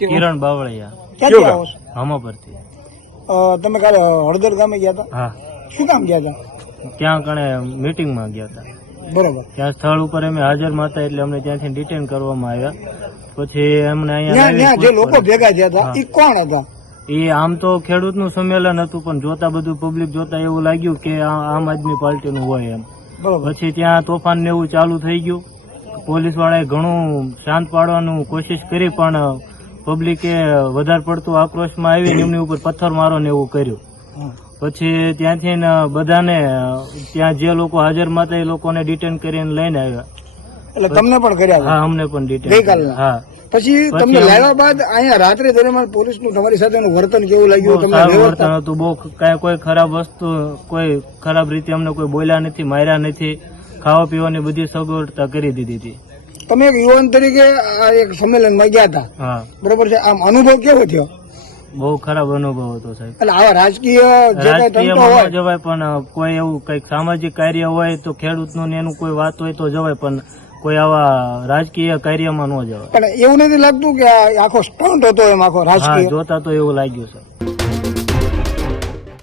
કિરણ બાવળિયા ક્યાંથી આવો છો? હમો પરથી. તમે કાલે હળદર ગામે ગયા હતા? હા, શું કામ ગયા હતા? ત્યાં કણે મીટિંગમાં ગયા હતા. બરોબર. ત્યાં સ્થળ ઉપર અમે હાજરમાં હતા એટલે અમને ત્યાંથી ડિટેન કરવામાં આવ્યા. પછી એમને ત્યાં જે લોકો અહીંયા ભેગા થયા હતા હા. એ કોણ હતા? એ આમ તો ખેડૂતનું સંમેલન હતું, પણ જોતા બધું પબ્લિક જોતા એવું લાગ્યું કે આ આમ આદમી પાર્ટીનું હોય એમ. બરોબર. પછી ત્યાં તોફાન ને એવું ચાલુ થઈ ગયું. પોલીસ વાળાએ ઘણું શાંત પાડવાનું કોશિશ કરી, પણ પબ્લિકે વધારે પડતું આક્રોશમાં આવીને એમની ઉપર પથ્થરમારો ને એવું કર્યું. હા. પછી ત્યાંથી ને બધાને ત્યાં જે લોકો હાજરમાં હતા એ લોકોને ડિટેન કરીને લઈને આવ્યા. એટલે તમને પણ કર્યા હતા? હા, અમને પણ ડિટેન. ગઈકાલના? હા. પછી તમને લાવ્યા બાદ અહીંયા રાત્રે દરમિયાન પોલીસનું તમારી સાથેનું વર્તન કેવું લાગ્યું? બહુ તમને સારું વ્યવસ્થા? વર્તન હતું. બહુ કાંઈ કોઈ ખરાબ વસ્તુ, કોઈ ખરાબ રીતે અમને કોઈ બોલ્યા નથી, માર્યા નથી. ખાવા પીવાની બધી સગવડતા કરી દીધી હતી. તમે એક યુવાન તરીકે આ એક સંમેલનમાં ગયા હતા, હા, બરોબર છે. આમ અનુભવ કેવો થયો? બહુ ખરાબ અનુભવ હતો સાહેબ. એટલે આવા રાજકીય જે કઈ તંત્ર રાજકીયમાં હોય ન જવાય, પણ કોઈ એવું કઈક સામાજિક કાર્ય હોય તો ખેડૂતનું ને એનું કોઈ વાત હોય તો જવાય, પણ કોઈ આવા રાજકીય કાર્યમાં ન જવાય. પણ એવું નથી લાગતું કે આ આખો સ્ટન્ટ હતો એમ આખો હા, રાજકીય? જોતા તો એવું લાગ્યું છે.